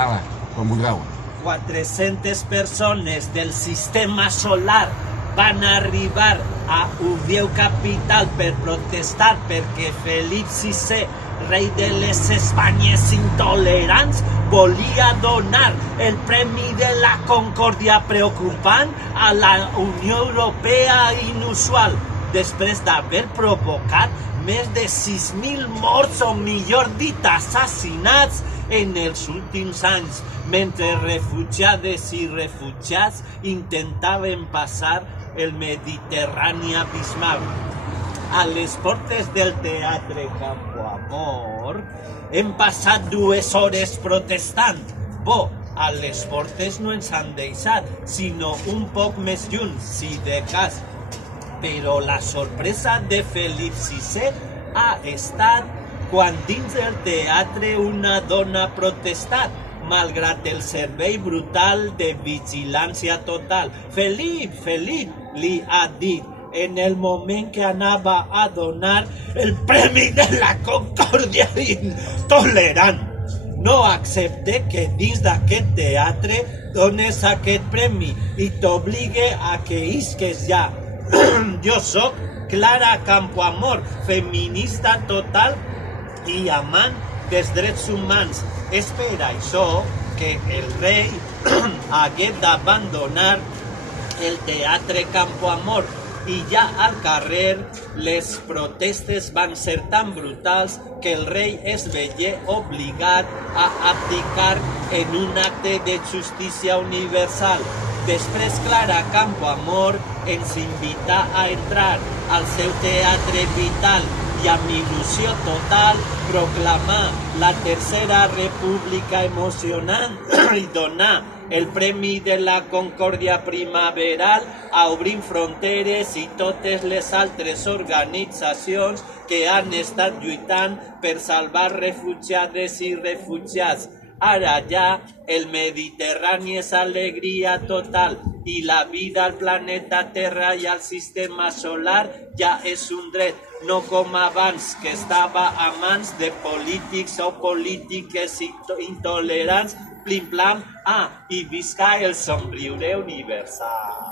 Ara, com vulgueu. 400 persones del sistema solar van arribar a Oviedo Capital per protestar perquè Felip VI, rei de les Espanyes intolerants, volia donar el Premi de la Concòrdia preocupant a la Unió Europea inusual, després d'haver provocat més de 6.000 morts o, millor dit, assassinats en els últims anys, mentre refugiades i refugiats intentaven passar el Mediterrani abismal. A les portes del Teatre Campoamor hem passat 2 hores protestant. Bo, a les portes no ens han deixat, sinó un poc més lluny, si de cas. Però la sorpresa de Felip VI ha estat quan dins del teatre una dona ha protestat, malgrat el servei brutal de vigilància total. Felip, li ha dit, en el moment que anava a donar el Premi de la Concòrdia intolerant. No accepte que dins d'aquest teatre dones aquest premi i t'obligue a que isques ja. Jo soc Clara Campoamor, feminista total i amant dels drets humans. És per això que el rei hagué d'abandonar el Teatre Campoamor i ja al carrer les protestes van ser tan brutals que el rei es veié obligat a abdicar en un acte de justícia universal. Després Clara Campoamor ens invita a entrar al seu teatre vital i amb il·lusió total proclamar la Tercera República emocionant i donar el Premi de la Concòrdia primaveral a Obrim Fronteres i totes les altres organitzacions que han estat lluitant per salvar refugiades i refugiats. Ara ja el Mediterrani és alegria total i la vida al planeta Terra i al sistema solar ja és un dret, no com abans que estava a mans de polítics o polítiques intolerants. Plim plam, i visca el somriure universal.